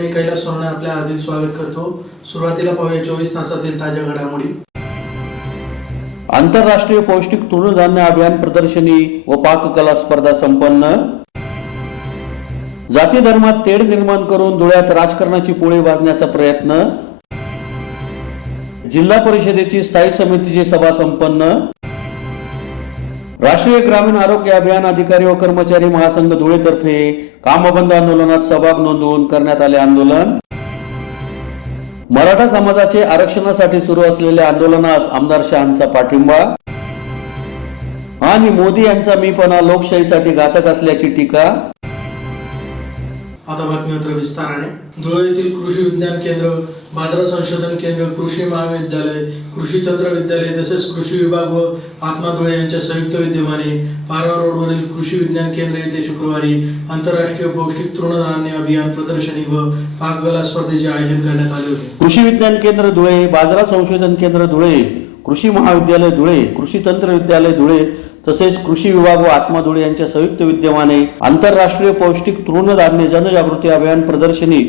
मी कैलास सोनवणे आपल्या हार्दिक स्वागत करतो। सुरुवातीला पाहूया 24 तासातील ताज्या घडामोडी। आंतरराष्ट्रीय पौष्टिक तृणधान्य अभियान प्रदर्शनी व पाककला स्पर्धा संपन्न। जाती धर्मात तेढ निर्माण करून धुळ्यात राजकारणाची पोळी भाजण्याचा प्रयत्न। जिल्हा परिषदेची स्थायी समितीची सभा संपन्न। राष्ट्रीय ग्रामीण आरोग्य अभियान अधिकारी व कर्मचारी महासंघ धुळेतर्फे कामबंद आंदोलनात सहभाग नोंदवून करण्यात आले आंदोलन। मराठा समाजाचे आरक्षणासाठी सुरू असलेल्या आंदोलनास आमदार शहांचा पाठिंबा। आणि मोदी यांचा मीपणा लोकशाहीसाठी घातक असल्याची टीका। आता बातमीपत्र विस्ताराने। धुळे येथील कृषी विज्ञान केंद्र, बाजार संशोधन केंद्र, कृषी महाविद्यालय, कृषी तंत्र विद्यालय तसेच कृषी विभाग व आत्मा धुळे यांच्या संयुक्त विद्यमाने पारवा रोडवरील कृषी विज्ञान केंद्र येथे शुक्रवारी आंतरराष्ट्रीय पौष्टिक तृणधान्य अभियान प्रदर्शनी व पाककला स्पर्धेचे आयोजन करण्यात आले होते। कृषी विज्ञान केंद्र धुळे, बाजार संशोधन केंद्र धुळे, कृषी महाविद्यालय धुळे, कृषी तंत्र विद्यालय धुळे तसेच कृषी विभाग व आत्मा धुळे यांच्या संयुक्त विद्यमाने आंतरराष्ट्रीय पौष्टिक तृणधान्य जनजागृती अभियान प्रदर्शनी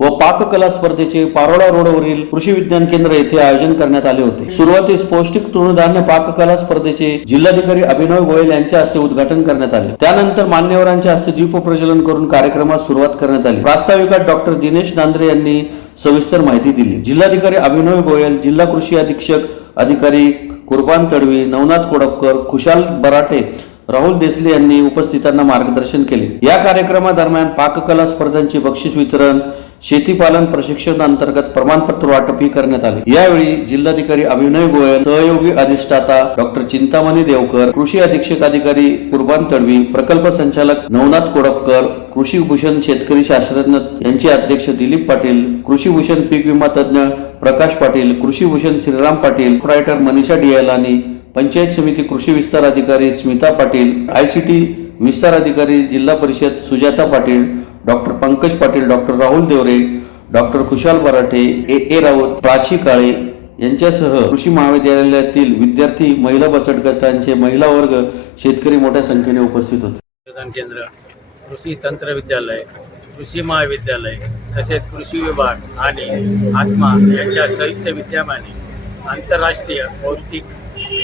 व पाककला स्पर्धेचे पारोळा रोडवरील कृषी विज्ञान केंद्र येथे आयोजन करण्यात आले होते। सुरुवातीस पौष्टिक तृणधान्य पाककला स्पर्धेचे जिल्हाधिकारी अभिनव गोयल यांच्या हस्ते उद्घाटन करण्यात आले। त्यानंतर मान्यवरांच्या हस्ते दीप प्रज्वलन करून कार्यक्रमास सुरुवात करण्यात आली। प्रास्ताविकात डॉक्टर दिनेश नांद्रे यांनी सविस्तर माहिती दिली। जिल्हाधिकारी अभिनव गोयल, जिल्हा कृषी अधीक्षक अधिकारी कुर्बान तडवी, नवनाथ कोडपकर, खुशाल बराटे, राहुल देसले यांनी उपस्थितांना मार्गदर्शन केले। या कार्यक्रमादरम्यान पाककला स्पर्धांचे बक्षीस वितरण, शेतीपालन प्रशिक्षण अंतर्गत प्रमाणपत्र वाटपही करण्यात आले। यावेळी जिल्हाधिकारी अभिनव गोयल, सहयोगी अधिष्ठाता डॉक्टर चिंतामणी देवकर, कृषी अधीक्षक अधिकारी कुर्बान तडवी, प्रकल्प संचालक नवनाथ कोडपकर, कृषी भूषण शेतकरी शास्त्रज्ञ यांचे अध्यक्ष दिलीप पाटील, कृषी भूषण पीक विमा तज्ञ प्रकाश पाटील, कृषी भूषण श्रीराम पाटील, प्रोप्रायटर मनीषा डियालानी, पंचायत समिती कृषी विस्तार अधिकारी स्मिता पाटील, आयसीटी विस्तार अधिकारी जिल्हा परिषद Sujata Patil, doctor Pankaj Patil, doctor Rahul Deore, doctor Khushal Barate, ए राऊत, प्राची काळे यांच्यासह कृषी महाविद्यालयातील विद्यार्थी, महिला बचत गटांचे महिला वर्ग, शेतकरी मोठ्या संख्येने उपस्थित होते। संशोधन केंद्र, कृषी तंत्र विद्यालय, कृषी महाविद्यालय तसेच कृषी विभाग आणि आत्मा यांच्या संयुक्त विद्यमाने आंतरराष्ट्रीय पौष्टिक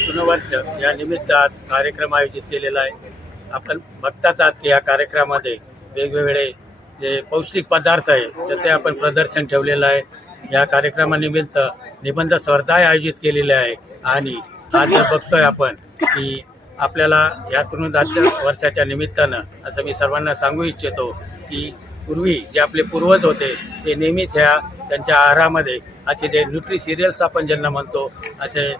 तृणवर्ष या निमित्त आज कार्यक्रम आयोजित केलेला आहे। आपण बघताच आहात की या कार्यक्रमामध्ये वेगवेगळे जे पौष्टिक पदार्थ आहे त्याचे आपण प्रदर्शन ठेवलेलं आहे। या कार्यक्रमानिमित्त निबंध स्पर्धा आयोजित केलेल्या आहे आणि आज बघतोय आपण की आपल्याला या तृणधान्य वर्षाच्या निमित्तानं असं मी सर्वांना सांगू इच्छितो की पूर्वी जे आपले पूर्वज होते ते नेहमीच त्यांच्या आहारामध्ये असे जे न्यूट्री सिरियल्स आपण ज्यांना म्हणतो असे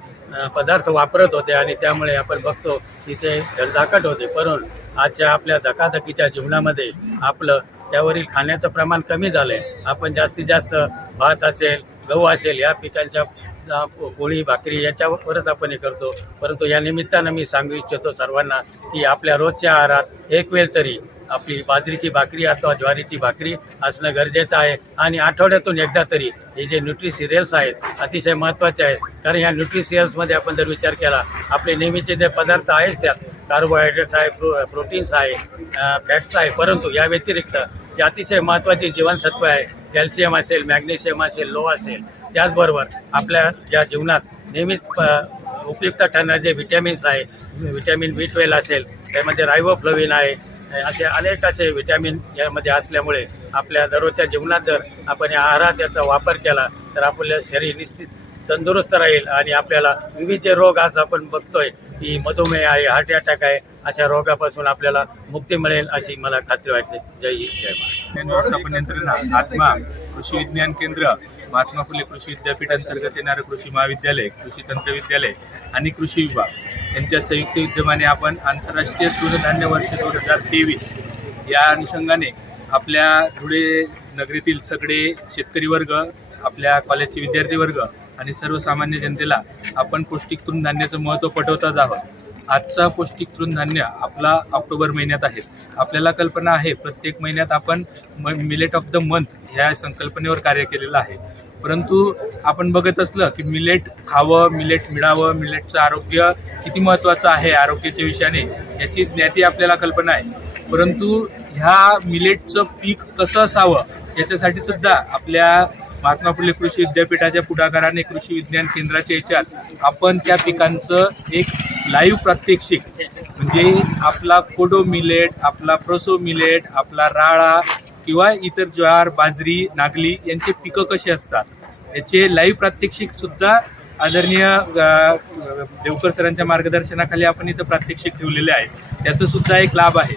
पदार्थ वापरत होते आणि त्यामुळे आपण बघतो की ते धडधाकट होते। परंतु आजच्या आपल्या धकाधकीच्या जीवनामध्ये आपलं त्यावरील खाण्याचं प्रमाण कमी झालं आहे। आपण जास्तीत जास्त भात असेल, गहू असेल या पिकांच्या पोळी भाकरी याच्यावरच आपण हे करतो। परंतु या निमित्तानं मी सांगू इच्छितो सर्वांना की आपल्या रोजच्या आहारात एक वेळ तरी आपली बाजरीची भाकरी अथवा ज्वारीची भाकरी असणं गरजेचं आहे आणि आठवड्यातून एकदा तरी हे जे न्यूट्री सिरियल्स आहेत अतिशय महत्त्वाचे आहेत। कारण या न्यूट्री सिरियल्समध्ये आपण जर विचार केला आपले नेहमीचे जे पदार्थ आहेत त्यात कार्बोहायड्रेट्स आहे, प्रोटीन्स आहे, फॅट्स आहे, परंतु या व्यतिरिक्त जे अतिशय महत्त्वाची जीवनसत्व आहे कॅल्शियम असेल, मॅग्नेशियम असेल, लोह असेल, त्याचबरोबर आपल्या ज्या जीवनात नेहमीच उपयुक्त ठरणारे जे व्हिटॅमिन्स आहे, व्हिटॅमिन B12 असेल, त्यामध्ये रायबोफ्लेविन आहे, असे अनेक असे व्हिटॅमिन यामध्ये असल्यामुळे आपल्या दररोजच्या जीवनात जर आपण या आहारात याचा वापर केला तर आपलं शरीर निश्चित तंदुरुस्त राहील आणि आपल्याला विविध जे रोग आज आपण बघतोय की मधुमेह आहे, हार्ट अटॅक आहे, अशा रोगापासून आपल्याला मुक्ती मिळेल अशी मला खात्री वाटते। जय हिंद, जय महाराष्ट्र। व्यवस्थापन यंत्रणा, आत्मा, कृषी विज्ञान केंद्र, महात्मा फुले कृषी विद्यापीठ अंतर्गत येणारं कृषी महाविद्यालय, कृषी तंत्र विद्यालय आणि कृषी विभाग यांच्या संयुक्त विद्यमाने आपण आंतरराष्ट्रीय तृणधान्य वर्ष 2023 या अनुषंगाने आपल्या धुळे नगरीतील सगळे शेतकरी वर्ग, आपल्या कॉलेजचे विद्यार्थी वर्ग आणि सर्वसामान्य जनतेला आपण पौष्टिक तृणधान्याचं महत्त्व पटवतच आहोत। आजचा पौष्टिक तृणधान्य आपला ऑक्टोबर महिन्यात आहे। आपल्याला कल्पना आहे प्रत्येक महिन्यात आपण मिलेट ऑफ द मंथ ह्या संकल्पनेवर कार्य केलेलं आहे। परंतु आपण बघत असलं की मिलेट खावं, मिलेट मिळावं, मिलेटचं आरोग्य किती महत्त्वाचं आहे आरोग्याच्या विषयाने याची ज्ञाती आपल्याला कल्पना आहे। परंतु ह्या मिलेटचं पीक कसं असावं याच्यासाठी सुद्धा आपल्या महात्मा फुले कृषी विद्यापीठाच्या पुढाकाराने कृषी विज्ञान केंद्राच्या याच्यात आपण त्या पिकांचं एक लाईव्ह प्रात्यक्षिक म्हणजे आपला कोडो मिलेट, आपला प्रोसो मिलेट, आपला राळा किंवा इतर ज्वार, बाजरी, नागली यांचे पिकं कसे असतात याचे लाईव्ह प्रात्यक्षिक सुद्धा आदरणीय देवकर सरांच्या मार्गदर्शनाखाली आपण इथं प्रात्यक्षिक ठेवलेले आहे. त्याचं सुद्धा एक लाभ आहे.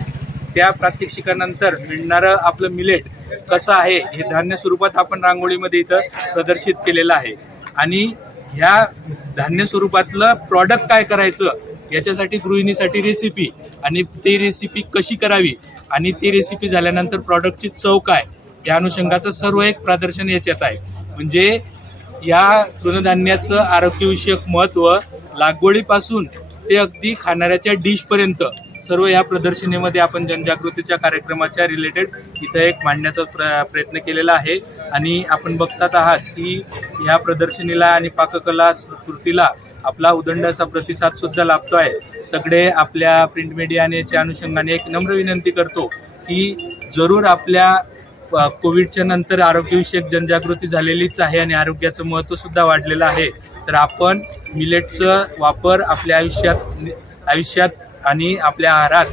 त्या प्रात्यक्षिकानंतर मिळणारं आपलं मिलेट कसं आहे हे धान्य स्वरूपात आपण रांगोळीमध्ये इथं प्रदर्शित केलेलं आहे. आणि ह्या धान्य स्वरूपातलं प्रॉडक्ट काय करायचं याच्यासाठी गृहिणीसाठी रेसिपी आणि ती रेसिपी कशी करावी आणि ती रेसिपी झाल्यानंतर प्रॉडक्टची चव काय या अनुषंगाचं सर्व एक प्रदर्शन याच्यात आहे. म्हणजे या तृणधान्याचं आरोग्यविषयक महत्त्व लागवडीपासून ते अगदी खाणाऱ्याच्या डिशपर्यंत सर्व या प्रदर्शनीमध्ये आपण जनजागृतीच्या कार्यक्रमाच्या रिलेटेड इथं एक मांडण्याचा प्रयत्न केलेला आहे. आणि आपण बघतात आहात की या प्रदर्शनीला आणि पाककला कृतीला आपला उदंड असा प्रतिसाद सुद्धा लाभतो आहे. सगळे आपल्या प्रिंट मीडियाच्या अनुषंगाने एक नम्र विनंती करतो की जरूर आपल्या कोविडच्या नंतर आरोग्यविषयक जनजागृती झालेलीच आहे आणि आरोग्याचं महत्त्व सुद्धा वाढलेलं आहे. तर आपण मिलेटचं वापर आपल्या आयुष्यात आणि आपल्या आहारात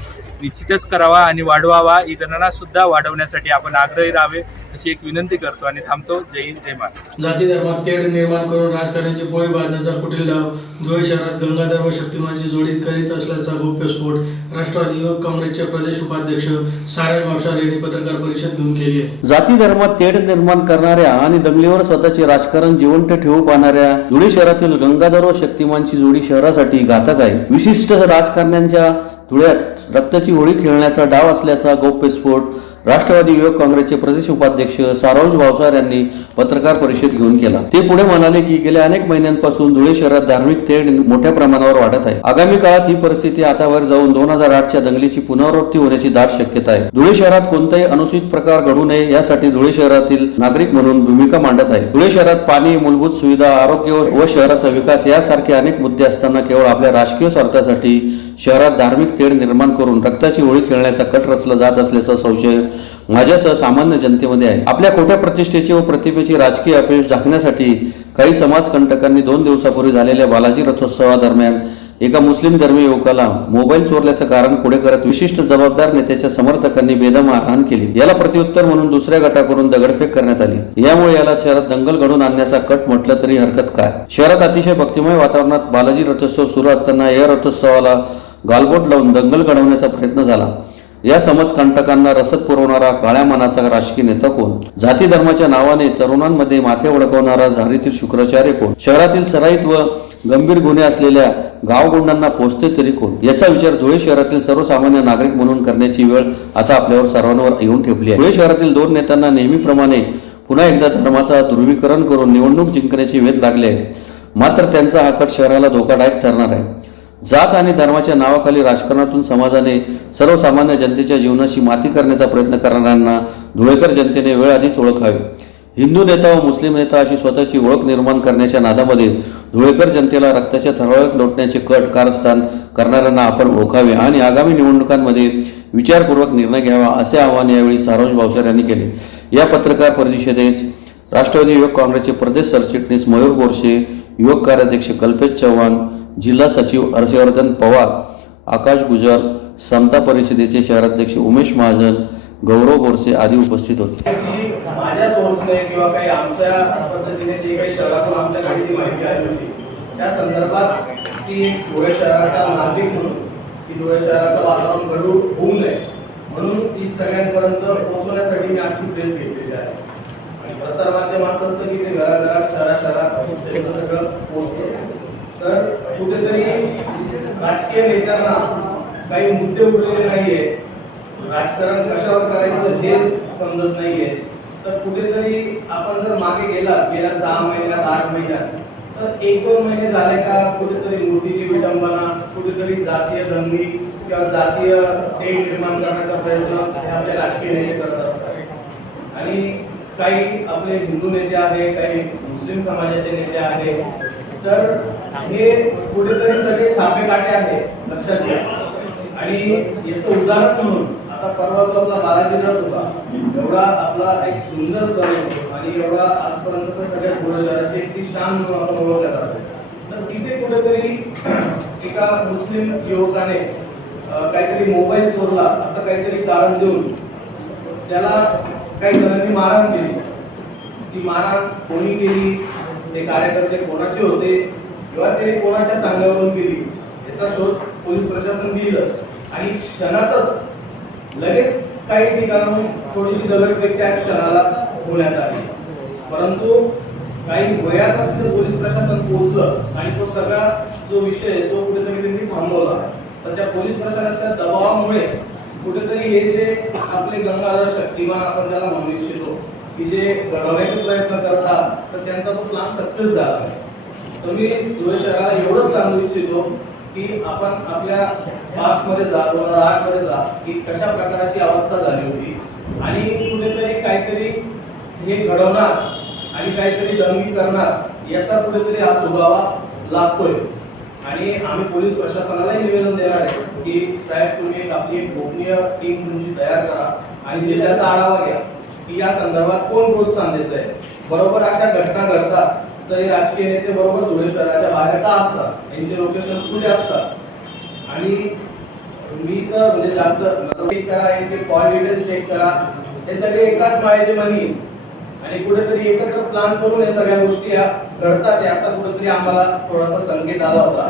निश्चितच करावा आणि वाढवावा. इतरांना सुद्धा वाढवण्यासाठी आपण आग्रही राहावे अशी एक विनंती करतो आणि थांबतो. जय हिंद, जय महाराष्ट्र. जाती धर्मात तेढ निर्माण करून राजकारणाची पोळी बांधण्याचा कुटील डाव धुळे शहरात गंगाधर व शक्तिमानची जोडी करीत असल्याचा गौप्यस्फोट राष्ट्रवादी युवक काँग्रेसचे प्रदेश उपाध्यक्ष सारंग मावशाल यांनी पत्रकार परिषद घेऊन केली आहे. जाती धर्मात तेढ निर्माण करणाऱ्या आणि दंगलीवर स्वतःचे राजकारण जिवंत ठेवू पाहणाऱ्या धुळे शहरातील गंगाधर व शक्तिमानची जोडी शहरासाठी घातक आहे. विशिष्ट राजकारण्यांच्या धुळ्यात रक्ताची होळी खेळण्याचा डाव असल्याचा गौप्यस्फोट राष्ट्रवादी युवक काँग्रेसचे प्रदेश उपाध्यक्ष सारोज भावसार यांनी पत्रकार परिषद घेऊन केला. ते पुढे म्हणाले की गेल्या अनेक महिन्यांपासून धुळे शहरात धार्मिक तेढ मोठ्या प्रमाणावर वाढत आहे. आगामी काळात ही परिस्थिती आता वर जाऊन 2008च्या दंगलीची पुनरावृत्ती होण्याची दाट शक्यता आहे. धुळे शहरात कोणताही अनुचित प्रकार घडू नये यासाठी धुळे शहरातील नागरिक म्हणून भूमिका मांडत आहे. धुळे शहरात पाणी, मूलभूत सुविधा, आरोग्य व शहराचा विकास यासारखे अनेक मुद्दे असताना केवळ आपल्या राजकीय स्वार्थासाठी शहरात धार्मिक तेढ निर्माण करून रक्ताची होळी खेळण्याचा कट रचला जात असल्याचा संशय माझ्यासह सामान्य जनतेमध्ये आहे. आपल्या खोट्या प्रतिष्ठेची व प्रतिमेची राजकीय अपयश झाकण्यासाठी काही समाजकंटकांनी 2 दिवसापूर्वी झालेल्या बालाजी रथोत्सवादरम्यान एका मुस्लिम धर्मीय युवकाला मोबाईल चोरल्याचं कारण पुढे करत विशिष्ट जबाबदार नेत्याच्या समर्थकांनी बेदम मारहाण केली. याला प्रत्युत्तर म्हणून दुसऱ्या गटाकडून दगडफेक करण्यात आली. यामुळे याला शहरात दंगल घडवून आणण्याचा कट म्हटलं तरी हरकत काय. शहरात अतिशय भक्तिमय वातावरणात बालाजी रथोत्सव सुरू असताना या रथोत्सवाला गालबोट लावून दंगल घडवण्याचा प्रयत्न झाला. या समाजकंटकांना रसद पुरवणारा काळ्या मनाचा राजकीय नेता कोण? जाती धर्माच्या नावाने तरुणांमध्ये माथे वडकवणारा झारीतील शुक्राचार्य कोण? शहरातील सराईत व गंभीर गुन्हे असलेल्या गावगुंडांना पोहोचते तरी कोण? याचा विचार धुळे शहरातील सर्वसामान्य नागरिक म्हणून करण्याची वेळ आता आपल्यावर सर्वांवर येऊन ठेपली आहे. धुळे शहरातील 2 नेत्यांना नेहमीप्रमाणे पुन्हा एकदा धर्माचा ध्रुवीकरण करून निवडणूक जिंकण्याची वेध लागले आहे. मात्र त्यांचा हा कट शहराला धोकादायक ठरणार आहे. जात आणि धर्माच्या नावाखाली राजकारणातून समाजाने सर्वसामान्य जनतेच्या जीवनाशी माती करण्याचा प्रयत्न करणाऱ्यांना धुळेकर जनतेने वेळ आधीच ओळखावी. हिंदू नेता व मुस्लिम नेता अशी स्वतःची ओळख निर्माण करण्याच्या नादामध्ये धुळेकर जनतेला रक्ताच्या थराळ्यात लोटण्याचे कट कारस्थान करणाऱ्यांना आपण ओळखावे आणि आगामी निवडणुकांमध्ये विचारपूर्वक निर्णय घ्यावा असे आवाहन यावेळी सारोज भावसार यांनी केले. या पत्रकार परिषदेस राष्ट्रवादी युवक काँग्रेसचे प्रदेश सरचिटणीस मयूर बोरसे, युवक कार्याध्यक्ष कल्पेश चव्हाण, जिल्हा सचिव हर्षवर्धन पवार, आकाश गुजर, समता परिषदेचे शहराध्यक्ष उमेश महाजन, गौरव बोरसे आदी उपस्थित होते. माझ्या सोर्सने किंवा काही आमच्या पद्धतीने जे काही शहरातून आमच्याकडे जी माहिती आली होती त्या संदर्भात की धुळे शहराचा नागरिक म्हणून की धुळे शहराचं वातावरण घडू होऊ नये म्हणून ती सगळ्यांपर्यंत पोहोचवण्यासाठी मी आजची प्रेस घेतलेली आहे. आणि प्रसारमाध्यम असं असतं की ते घराघरात शहरात त्याचं सगळं पोहोचतं. तर कुठेतरी राजकीय नेत्यांना काही मुद्दे उरलेले नाहीये, राजकारण कशावर करायचं हे समजत नाहीये. तर कुठेतरी आपण जर मागे गेल्या 6 महिन्यात 8 महिन्यात तर 1-2 महिने झाले का कुठेतरी मूर्तीची विडंबना, कुठेतरी जातीय दंगली किंवा जातीय तेढ निर्माण करण्याचा प्रयत्न हे आपले राजकीय नेते करत असतात. आणि काही आपले हिंदू नेते आहे, काही मुस्लिम समाजाचे नेते आहे. तर हे कुठेतरी सगळे छापे काटे आहे लक्षात घ्या. आणि याचं उदाहरण म्हणून आता परवा जो आपला बालाजी रथ होता, एवढा आपला एक सुंदर सण होतो आणि एवढा आजपर्यंत सगळ्या पुणे शहराची एक ती शान म्हणून आपण ओळखल्या जातो. तर तिथे कुठेतरी एका मुस्लिम युवकाने काहीतरी मोबाईल चोरला असं काहीतरी कारण देऊन त्याला काही जणांनी मारहाण केली. ती मारहाण कोणी केली, ते कार्यकर्ते कोणाचे होते किंवा ते कोणाच्या सांगण्यावरून केली याचा शोध पोलीस प्रशासन घेईलच. आणि क्षणातच लगेच काही ठिकाणाहून थोडीशी दगडफेक त्या क्षणाला होण्यात आली. परंतु काही वेळातच तिथे पोलीस प्रशासन पोहोचलं आणि तो सगळा जो विषय आहे तो कुठेतरी त्यांनी थांबवला. तर त्या पोलीस प्रशासनाच्या दबावामुळे कुठेतरी हे जे आपले गंगाधर शक्तिमान आपण त्याला म्हणू इच्छितो की जे घडवण्याचे प्रयत्न करतात, तर त्यांचा तो प्लान सक्सेस झाला आहे. तर मी धुळे शहराला एवढंच सांगू इच्छितो की आपण आपल्या पास्टमध्ये जा, 2008 मध्ये जा की कशा प्रकारची अवस्था झाली होती आणि कुठेतरी काहीतरी हे घडवणार आणि काहीतरी दंगी करणार याचा कुठेतरी हा सुगावा लागतोय. आणि आम्ही पोलीस प्रशासनालाही निवेदन देणार आहे की साहेब तुम्ही आपली एक गोपनीय टीम तुमची तयार करा आणि जिल्ह्याचा आढावा घ्या की या संदर्भात कोण प्रोत्साहन देत आहे. बरोबर अशा घटना घडतात तरी राजकीय नेते बरोबर धुळे शहराच्या बाहेर का असतात, यांचे लोकेशन कुठे असतात आणि मी तर म्हणजे जास्त चेक करा, यांचे कॉल डिटेल्स चेक करा, हे सगळे एकाच माळेचे मनी आणि कुठेतरी एकत्र प्लॅन करून हे सगळ्या गोष्टी या घडतात असा कुठेतरी आम्हाला थोडासा संकेत आला होता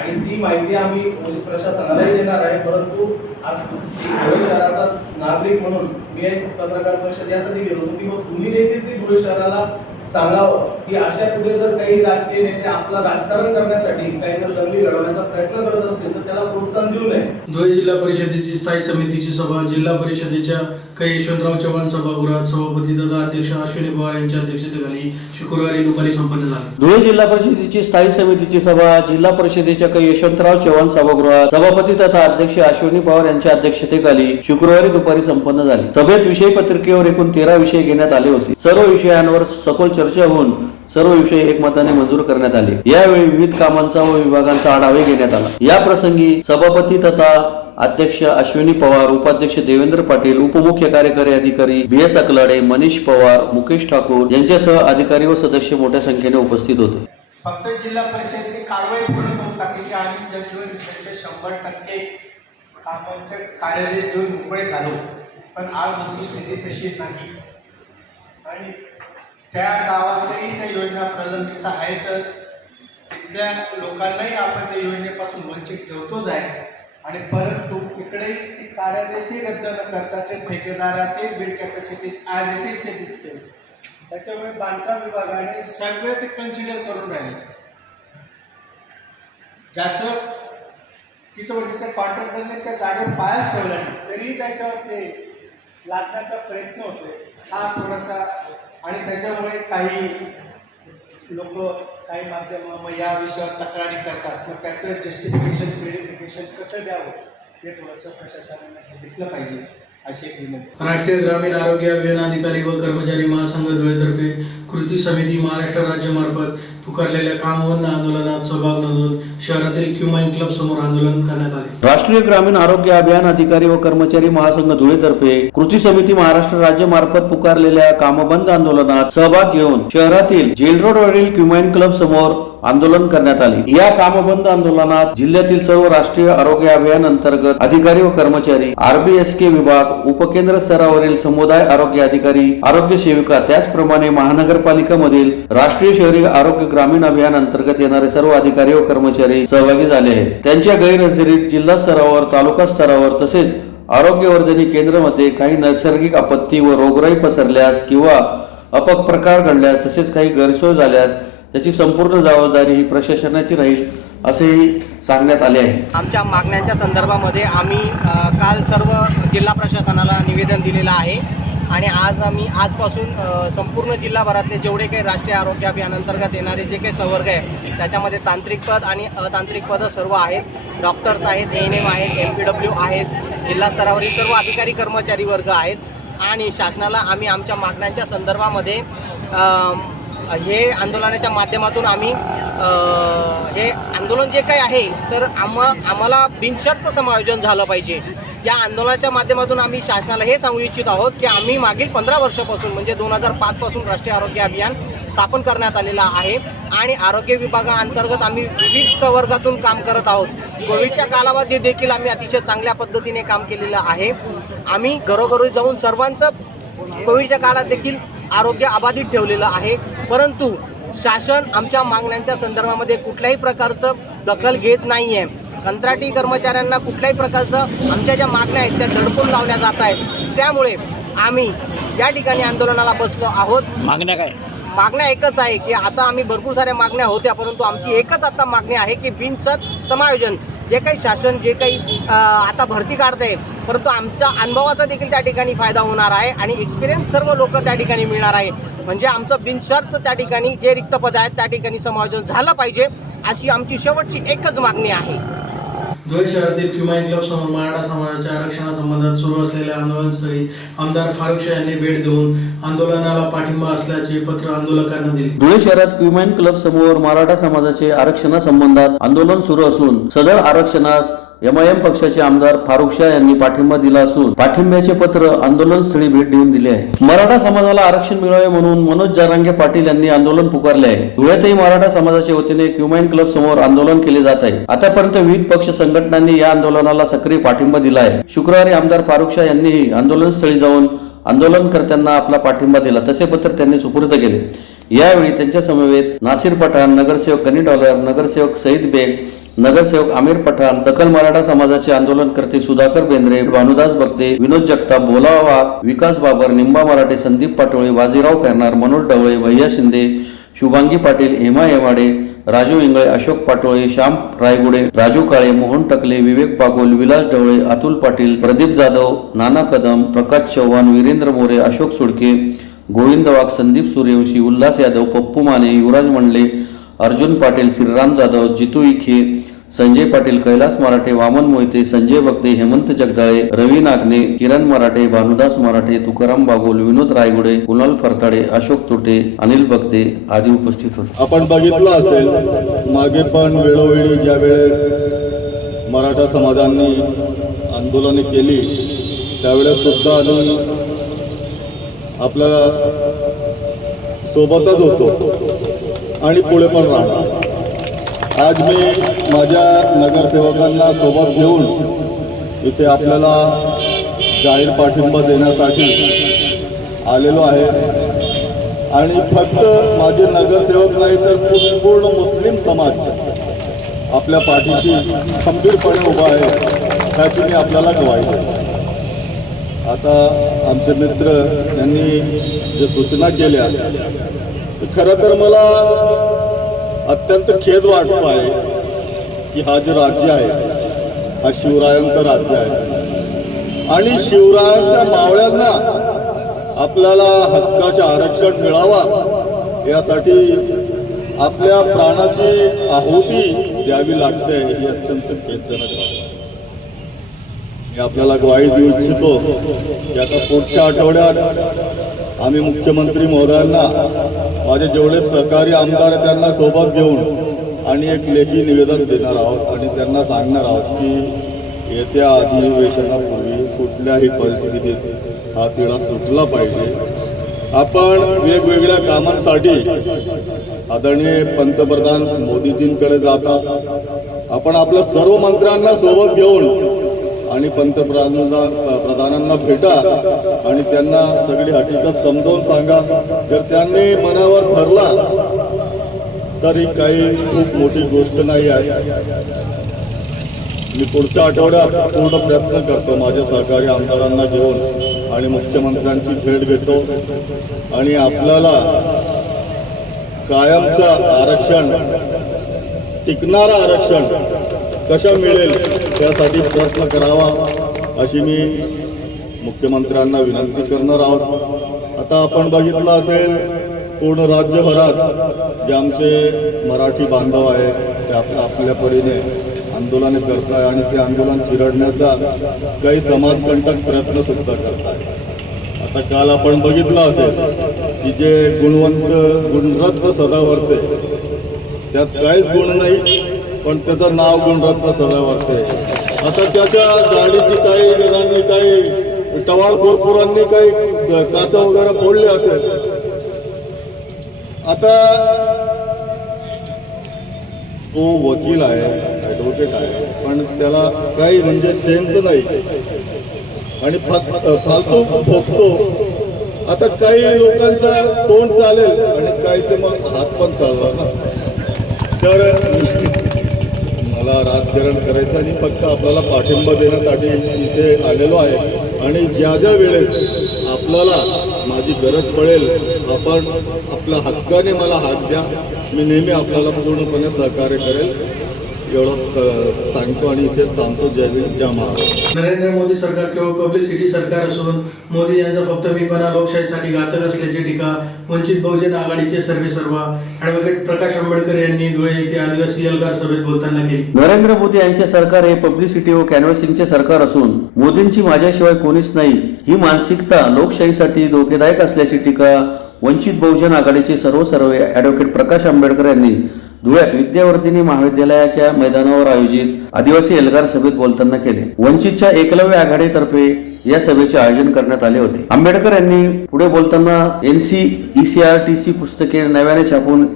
आणि ती माहिती आम्ही पोलीस प्रशासनालाही देणार आहे. परंतु आज धुळे शहराचा नागरिक म्हणून मी एक पत्रकार परिषद यासाठी गेलो होतो की तुम्ही देखील धुळे शहराला सांगावं की अशा पुढे जर काही राजकीय नेते आपला राजकारण करण्यासाठी काही जर दंगली घडवण्याचा प्रयत्न करत असतील तर त्याला प्रोत्साहन देऊ नये. धुळे जिल्हा परिषदेची स्थायी समितीची सभा जिल्हा परिषदेच्या काही यशवंतराव चव्हाण सभागृहात सभापती तथा अध्यक्ष अश्विनी पवार यांच्या अध्यक्षतेखाली शुक्रवारी दुपारी संपन्न झाली. धुळे जिल्हा परिषदेची स्थायी समितीची सभा जिल्हा परिषदेच्या काही यशवंतराव चव्हाण सभागृहात सभापती तथा अध्यक्ष अश्विनी पवार यांच्या अध्यक्षतेखाली शुक्रवारी दुपारी संपन्न झाली. सभेत विषय पत्रिकेवर एकूण 13 विषय घेण्यात आले होते. सर्व विषयांवर सखोल चर्चा होऊन सर्व विषय एकमताने मंजूर करण्यात आले. यावेळी विविध कामांचा व विभागांचा आढावा घेण्यात आला. या प्रसंगी सभापती तथा अध्यक्ष अश्विनी पवार, उपाध्यक्ष देवेंद्र पाटील, उपमुख्य कार्यकारी अधिकारी BS अकलाडे, मनीष पवार, मुकेश ठाकूर यांच्यासह अधिकारी व सदस्य मोठ्या संख्येने उपस्थित होते. फक्त जिल्हा परिषदेने कारवाई पूर्ण करून टाकली की आम्ही जलजीवन मिशनचे 100% कामांचे कार्यादेश देऊन मोकळे झालो. पण आज वस्तुस्थिती तशी नाही आणि त्या गावाच्याही त्या योजना प्रलंबित आहेतच. तिथल्या लोकांनाही आपण त्या योजनेपासून वंचित ठेवतोच आहे आणि परंतु इकडेही ती कार्यादेशही रद्द न करता ते ठेकेदाराचे build capacity as it is ते दिसते. त्याच्यामुळे बांधकाम विभागाने सगळे ते कन्सिडर करून राहिले. ज्याचं तिथं म्हणजे त्या कॉन्ट्रॅक्टरने त्या जागेवर पायच ठेवला नाही तरी त्याच्यावर ते लादण्याचा प्रयत्न होतोय हा थोडासा. आणि त्याच्यामुळे काही लोक काही माध्यम मग या विषयावर तक्रारी करतात. मग त्याचं जस्टिफिकेशन व्हेरिफिकेशन कसं द्यावं हे थोडंसं प्रशासनाने घेतलं पाहिजे अशी एक विनंती. राष्ट्रीय ग्रामीण आरोग्य अभियान अधिकारी व कर्मचारी महासंघ धुळेतर्फे कृती समिती महाराष्ट्र राज्यामार्फत पुकारलेल्या काम बंद आंदोलनात सहभाग नोंदवून शहरातील क्युमाइन क्लब समोर आंदोलन करण्यात आले. राष्ट्रीय ग्रामीण आरोग्य अभियान अधिकारी व कर्मचारी महासंघ धुळेतर्फे कृती समिती महाराष्ट्र राज्यामार्फत पुकारलेल्या कामबंद आंदोलनात सहभाग घेऊन शहरातील जेल रोडवरील क्युमाइन क्लब समोर आंदोलन करण्यात आले. या कामबंद आंदोलनात जिल्ह्यातील सर्व राष्ट्रीय आरोग्य अभियान अंतर्गत अधिकारी व कर्मचारी, RBSK विभाग, उपकेंद्र स्तरावरील समुदाय आरोग्य अधिकारी, आरोग्य सेविका, त्याचप्रमाणे महानगरपालिका मधील राष्ट्रीय शहरी आरोग्य ग्रामीण अभियान अंतर्गत येणारे सर्व अधिकारी व कर्मचारी सहभागी झाले आहेत. त्यांच्या गैरहजेरीत जिल्हा स्तरावर, तालुका स्तरावर तसेच आरोग्यवर्धिनी केंद्रामध्ये काही नैसर्गिक आपत्ती व रोगराई पसरल्यास किंवा अपप्रकार घडल्यास तसेच काही गैरसोय झाल्यास त्याची संपूर्ण जबाबदारी ही प्रशासनाची राहील असेही सांगण्यात आले आहे. आमच्या मागण्यांच्या संदर्भामध्ये आम्ही काल सर्व जिल्हा प्रशासनाला निवेदन दिलेलं आहे आणि आजपासून संपूर्ण जिल्हाभरातले जेवढे काही राष्ट्रीय आरोग्य अभियान अंतर्गत येणारे जे काही संवर्ग आहे त्याच्यामध्ये तांत्रिक पद आणि अतांत्रिक पदं सर्व आहेत. डॉक्टर्स आहेत, ANM आहेत, MPW आहेत, जिल्हा स्तरावरील सर्व अधिकारी कर्मचारी वर्ग आहेत आणि शासनाला आम्ही आमच्या मागण्यांच्या संदर्भामध्ये हे आंदोलनाच्या माध्यमातून आम्ही हे आंदोलन जे काही आहे तर आम्हाला बिनशर्त समायोजन झालं पाहिजे. या आंदोलनाच्या माध्यमातून आम्ही शासनाला हे सांगू इच्छित आहोत की आम्ही मागील 15 वर्षापासून म्हणजे 2005 पासून राष्ट्रीय आरोग्य अभियान स्थापन करण्यात आलेलं आहे आणि आरोग्य विभागाअंतर्गत आम्ही विविध संवर्गातून काम करत आहोत. कोविडच्या कालावधीत देखील आम्ही अतिशय चांगल्या पद्धतीने काम केलेलं आहे. आम्ही घरोघरी जाऊन सर्वांचं कोविडच्या काळात देखील आरोग्य अबाधित ठेवलेलं आहे. परंतु शासन आमच्या मागण्यांच्या संदर्भामध्ये कुठल्याही प्रकारचं दखल घेत नाही आहे. कंत्राटी कर्मचाऱ्यांना कुठल्याही प्रकारचं आमच्या ज्या मागण्या आहेत त्या दडपून लावल्या जात आहेत. त्यामुळे आम्ही या ठिकाणी आंदोलनाला बसलो आहोत. मागण्या एकच आहे की आता आम्ही भरपूर साऱ्या मागण्या होत्या, परंतु आमची एकच आता मागणी आहे की बिनशर्त समायोजन जे काही शासन जे काही आता भरती काढते, परंतु आमच्या अनुभवाचा देखील त्या ठिकाणी फायदा होणार आहे आणि एक्सपिरियन्स सर्व लोक त्या ठिकाणी मिळणार आहे. म्हणजे आमचं बिनशर्त त्या ठिकाणी जे रिक्त पद आहेत त्या ठिकाणी समायोजन झालं पाहिजे अशी आमची शेवटची एकच मागणी आहे. धुळे शहरातील क्युमाइन क्लब समोर मराठा समाजाच्या आरक्षणासंबंधात सुरू असलेल्या आंदोलनास्थळी आमदार फारुख शाह यांनी भेट देऊन आंदोलनाला पाठिंबा असल्याचे पत्र आंदोलकांना दिले. धुळे शहरात क्युमाइन क्लब समोर मराठा समाजाचे आरक्षणासंबंधात आंदोलन सुरू असून सदर आरक्षणास MIM पक्षाचे आमदार फारुख शाह यांनी पाठिंबा दिला असून पाठिंब्याचे पत्र आंदोलनस्थळी भेट देऊन दिले आहे. मराठा समाजाला आरक्षण मिळावे म्हणून मनोज जारांगे पाटील यांनी आंदोलन पुकारले आहे. धुळ्यातही मराठा समाजाच्या वतीने क्युमाइन क्लब समोर आंदोलन केले जात आहे. आतापर्यंत विविध पक्ष संघटनांनी या आंदोलनाला सक्रिय पाठिंबा दिला आहे. शुक्रवारी आमदार फारुख शाह यांनीही आंदोलनस्थळी जाऊन आंदोलनकर्त्यांना आपला पाठिंबा दिला. तसे पत्र त्यांनी सुपूर्द केले. यावेळी त्यांच्या समवेत नासिर पठाण, नगरसेवक गनी डॉलर, नगरसेवक सईद बेग, नगरसेवक आमिर पठाण, दखल मराठा समाजाचे आंदोलनकर्ते सुधाकर बेंद्रे, भानुदास बगते, विनोद जगताप, भोला वाघ, विकास बाबर, निंबा मराठे, संदीप पाटोळे, बाजीराव खैरनार, मनोज ढवळे, भैया शिंदे, शुभांगी पाटील, हेमा हेमाडे, राजू इंगळे, अशोक पाटोळे, श्याम रायगुडे, राजू काळे, मोहन टकले, विवेक पागोल, विलास ढवळे, अतुल पाटील, प्रदीप जाधव, नाना कदम, प्रकाश चव्हाण, वीरेंद्र मोरे, अशोक सुडके, गोविंद वाघ, संदीप सूर्यवंशी, उल्हास यादव, पप्पू माने, युवराज मंडले, अर्जुन पाटील, श्रीराम जाधव, जितू इखे, संजय पाटील, कैलास मराठे, वामन मोहिते, संजय बगदे, हेमंत जगदाळे, रवी नागने, किरण मराठे, भानुदास मराठे, तुकाराम बागोल, विनोद रायगुडे, कुणाल फरताडे, अशोक तोटे, अनिल बगदे आदी उपस्थित होते. आपण बघितलं असेल मागे पण वेळोवेळी ज्या वेळेस मराठा समाजांनी आंदोलने केली त्यावेळेस सुद्धा आम्ही आपल्या सोबतच होतो आणि पुढे पण राहणार. आज मी माझ्या नगरसेवकांना सोबत घेऊन इथे आपल्याला जाहीर पाठिंबा देण्यासाठी आलेलो आहे आणि फक्त माझे नगरसेवक नाही तर पूर्ण मुस्लिम समाज आपल्या पाठीशी खंबीरपणे उभा आहे त्याची मी आपल्याला ग्वाही देतो. आता आमचे मित्र यांनी जे सूचना केल्या खरं तर मला अत्यंत खेद वाटतो आहे की हा जे राज्य आहे हा शिवरायांचं राज्य आहे आणि शिवरायांच्या मावळ्यांना आपल्याला हक्काचे आरक्षण मिळावा यासाठी आपल्या प्राणाची आहुती द्यावी लागते ही अत्यंत खेदजनक बाब. मी आपल्याला ग्वाही देऊ इच्छितो की आता पुढच्या आठवड्यात आम्ही मुख्यमंत्री महोदयांना माझे जेवढे सहकारी आमदार आहेत त्यांना सोबत घेऊन आणि एक लेखी निवेदन देणार आहोत आणि त्यांना सांगणार आहोत की येत्या अधिवेशनापूर्वी कुठल्याही परिस्थितीत हा तिढा सुटला पाहिजे. आपण वेगवेगळ्या कामांसाठी आदरणीय पंतप्रधान मोदीजींकडे जातात. आपण आपल्या सर्व मंत्र्यांना सोबत घेऊन आणि पंतप्रधानांना भेटा आणि त्यांना सगळी हकीकत समजावून सांगा. जर त्यांनी मनावर धरला तर ही काही खूप मोठी गोष्ट नाही आहे. मी पुढच्या आठवड्यात पूर्ण प्रयत्न करतो माझ्या सहकारी आमदारांना घेऊन आणि मुख्यमंत्र्यांची भेट घेतो आणि आपल्याला कायमचं आरक्षण टिकणारं आरक्षण कसं मिळेल त्यासाठी प्रयत्न करावा अशी मी मुख्यमंत्र्यांना विनंती करणार आहोत. आता आपण बघितलं असेल पूर्ण राज्यभरात जे आमचे मराठी बांधव आहेत ते आपल्या परीने आंदोलने करत आहे आणि ते आंदोलन चिरडण्याचा काही समाजकंटक प्रयत्न सुद्धा करत आहे. आता काल आपण बघितलं असेल की जे गुणरत्न सदावर्ते त्यात काहीच गुण नाही पण त्याचं नाव गुणरत्न सदावर्ते आता त्याच्या गाडीची काही जणांनी काही टवाळखोर पोरांनी काही काचा वगैरे फोडले असेल. आता तो वकील आहे, ॲडव्होकेट आहे, पण त्याला काही म्हणजे सेन्स नाही आणि फालतू भोगतो. आता काही लोकांचा तोंड चालेल आणि काहीचं मग हात पण चालणार ना. तर मला राजकारण करायचं आणि फक्त आपल्याला पाठिंबा देण्यासाठी इथे आलेलो आहे. आणि ज्या ज्या वेळेस आपल्याला माझी गरज पडेल, आपण आपल्या हक्काने मला हाक द्या, मी नेहमी आपल्याला पूर्णपणे सहकार्य करेल एवढं सांगतो आणि इथेच थांबतो. जय हिंद, जय महाराष्ट्र. नरेंद्र मोदी सरकार केवळ पब्लिसिटी सरकार असून मोदी यांचा फक्त मीपणा लोकशाहीसाठी घातक असल्याची टीका वंचित बहुजन आघाडीचे सर्वेसर्वा ॲडव्होकेट प्रकाश आंबेडकर यांनी धुळे येथे आदिवासी एल्गार सभेत बोलताना केली. नरेंद्र मोदी यांचे सरकार हे पब्लिसिटी व कॅनव्हसिंगचे सरकार असून मोदींची माझ्याशिवाय कोणीच नाही ही मानसिकता लोकशाहीसाठी धोकेदायक असल्याची टीका वंचित बहुजन आघाडीचे सर्वे ॲडव्होकेट प्रकाश आंबेडकर यांनी धुळ्यात विद्यावर्धिनी महाविद्यालयाच्या मैदानावर आयोजित आदिवासी एल्गार सभेत बोलताना केले. वंचितच्या एकलव्य आघाडीतर्फे या सभेचे आयोजन करण्यात आले होते. आंबेडकर यांनी पुढे बोलताना NCERT पुस्तके नव्याने छापून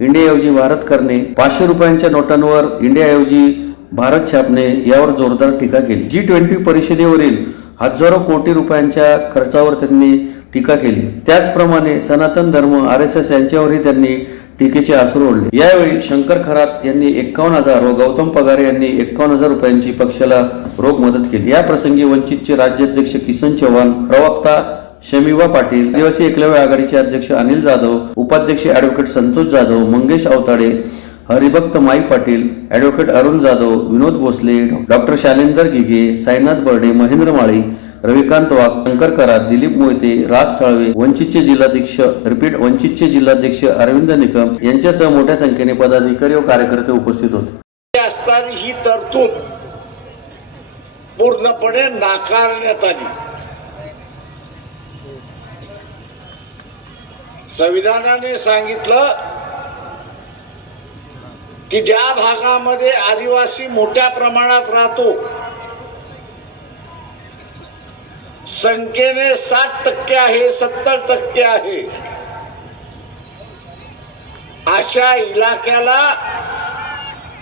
इंडियाऐवजी भारत करणे, 500 रुपयांच्या नोटांवर इंडियाऐवजी भारत छापणे यावर जोरदार टीका केली. G20 परिषदेवरील हजारो कोटी रुपयांच्या खर्चावर त्यांनी टीका केली. त्याचप्रमाणे सनातन धर्म RSS यांच्यावरही त्यांनी टीकेचे अश्रू ओढले. यावेळी शंकर खरात यांनी 51,000 व गौतम पगारे यांनी 51,000 रुपयांची पक्षाला रोख मदत केली. या प्रसंगी वंचितचे राज्याध्यक्ष किसन चव्हाण, प्रवक्ता शमीबा पाटील, आदिवासी एकलव्य आघाडीचे अध्यक्ष अनिल जाधव, उपाध्यक्ष ॲडव्होकेट संतोष जाधव, मंगेश अवताडे, हरिभक्त माई पाटील, ॲडव्होकेट अरुण जाधव, विनोद भोसले, डॉक्टर शालेंदर घिगे, साईनाथ बर्डे, महेंद्र माळी, रविकांत वाघ, शंकर करात, दिलीप मोहिते, राज साळवे, वंचितचे जिल्हाध्यक्ष अरविंद निकम यांच्यासह मोठ्या संख्येने पदाधिकारी व कार्यकर्ते उपस्थित होते. असताना ही तरतूद पूर्णपणे नाकारण्यात आली. संविधानाने सांगितलं की ज्या भागामध्ये आदिवासी मोठ्या प्रमाणात राहतो, संख्येने 60% आहे, 70% आहे, अशा इलाक्याला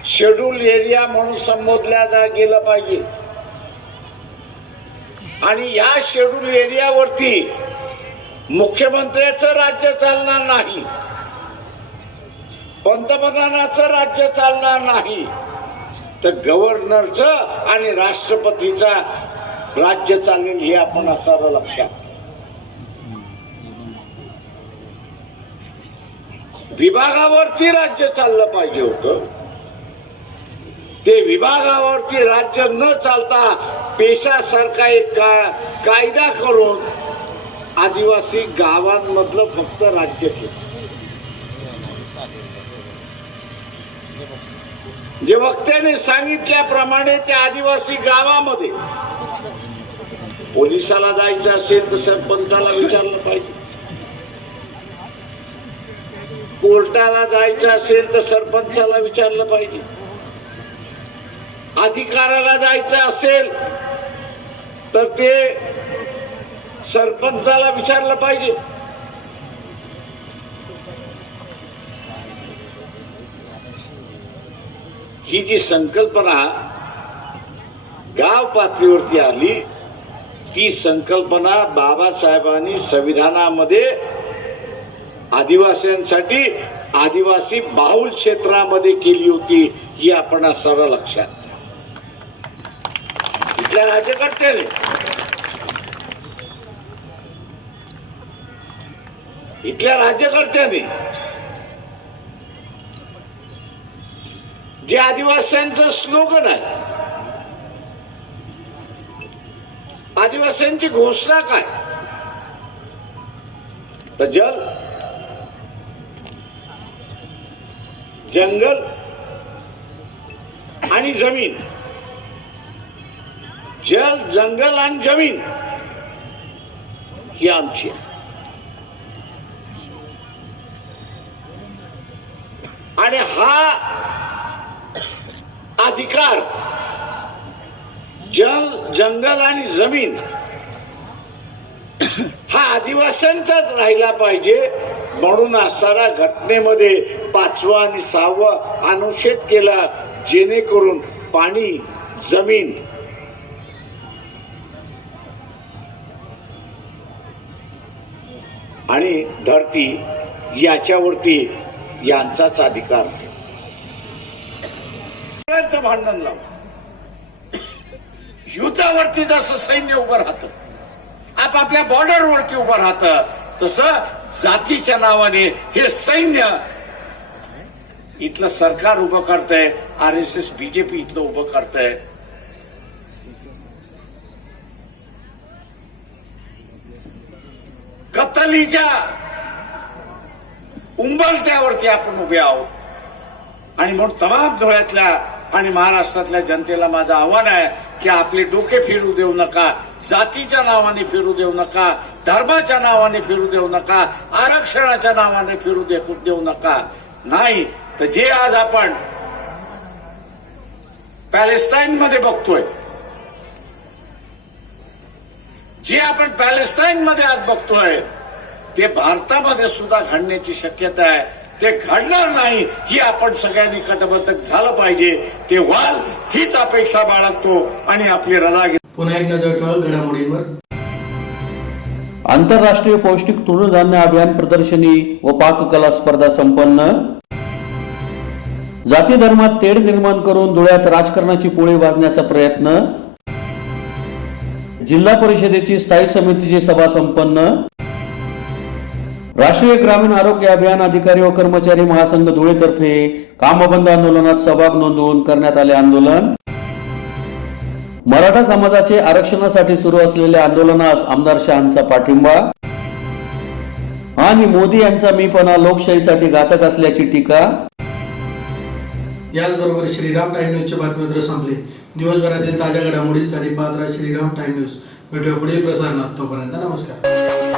शेड्यूल एरिया म्हणून संबोधल्या गेलं पाहिजे. आणि या शेड्यूल एरियावरती मुख्यमंत्र्याचं राज्य चालणार नाही, पंतप्रधानाचं राज्य चालणार नाही, तर गव्हर्नरचं आणि राष्ट्रपतीचा राज्य चालेल हे आपण असावं लक्षात. विभागावरती राज्य चाललं पाहिजे होतं, ते विभागावरती राज्य न चालता पेशासारखा एक कायदा करून आदिवासी गावांमधलं फक्त राज्य केलं. जे वक्त्याने सांगितल्याप्रमाणे त्या आदिवासी गावामध्ये पोलिसाला जायचं असेल तर सरपंचाला विचारलं पाहिजे, कोर्टाला जायचं असेल तर सरपंचाला विचारलं पाहिजे, अधिकाऱ्याला जायचं असेल तर ते सरपंचाला विचारलं पाहिजे. ही जी संकल्पना गाव पातळीवरती आली, ती संकल्पना बाबासाहेबांनी संविधानामध्ये आदिवासींसाठी आदिवासी बाहुल क्षेत्रामध्ये केली होती, ही आपण असावं लक्षात. इथल्या राज्यकर्त्याने जे आदिवासींचं स्लोगन आहे, आदिवासींची घोषणा काय, तर जंगल आणि जमीन, जल, जंगल आणि जमीन ही आमची आहे. आणि हा अधिकार जल, जंगल आणि जमीन हा आदिवासींचाच राहिला पाहिजे म्हणून असणारा घटनेमध्ये 5वा आणि 6वा अनुच्छेद केला, जेणेकरून पाणी, जमीन आणि धरती याच्यावरती यांचाच अधिकार आहे. भांडण लाव, युद्धावरती जसं सैन्य उभं राहतं, आपापल्या बॉर्डरवरती उभं राहतं, तसं जातीच्या नावाने हे सैन्य इथलं सरकार उभं करतंय, RSS BJP इथलं उभं करतंय. कत्तलीच्या उंबरठ्यावरती आपण उभे आहोत आणि म्हणून तमाम धुळ्यातल्या आणि महाराष्ट्रातल्या जनतेला माझं आव्हान आहे की आपले डोके फिरू देऊ नका, जातीच्या नावाने फिरू देऊ नका, धर्माच्या नावाने फिरू देऊ नका, आरक्षणाच्या नावाने फिरू देऊ नका. नाही तर जे आज आपण पॅलेस्टाईन मध्ये बघतोय, जे आपण पॅलेस्टाईन मध्ये आज बघतोय, ते भारतामध्ये सुद्धा घडण्याची शक्यता आहे. ते घडणार नाही ही आपण सगळ्यांनी कटिबद्ध झालं पाहिजे. ते व्हाल हीच अपेक्षा बाळगतो आणि आपली रजा घेतो. पुन्हा एक नजर ठेवा घडामोडींवर. आंतरराष्ट्रीय पौष्टिक तृणधान्य अभियान प्रदर्शनी व पाककला स्पर्धा संपन्न. जाती धर्मात तेढ निर्माण करून धुळ्यात राजकारणाची पोळी वाजण्याचा प्रयत्न. जिल्हा परिषदेची स्थायी समितीची सभा संपन्न. राष्ट्रीय ग्रामीण आरोग्य अभियान अधिकारी व कर्मचारी महासंघ धुळेतर्फे कामबंद आंदोलनात सहभाग नोंदवून करण्यात आले आंदोलन. मराठा समाजाचे आरक्षणासाठी सुरू असलेल्या आंदोलनास आमदार शहांचा पाठिंबा. आणि मोदी यांचा मीपणा लोकशाहीसाठी घातक असल्याची टीका. याचबरोबर श्रीराम टाइम न्यूजचे बातमीपत्र संपले. दिवसभरातील ताज्या घडामोडींसाठी पाहत राहा श्रीराम टाइम न्यूज. भेटूया पुढील प्रसारणात. तोपर्यंत नमस्कार.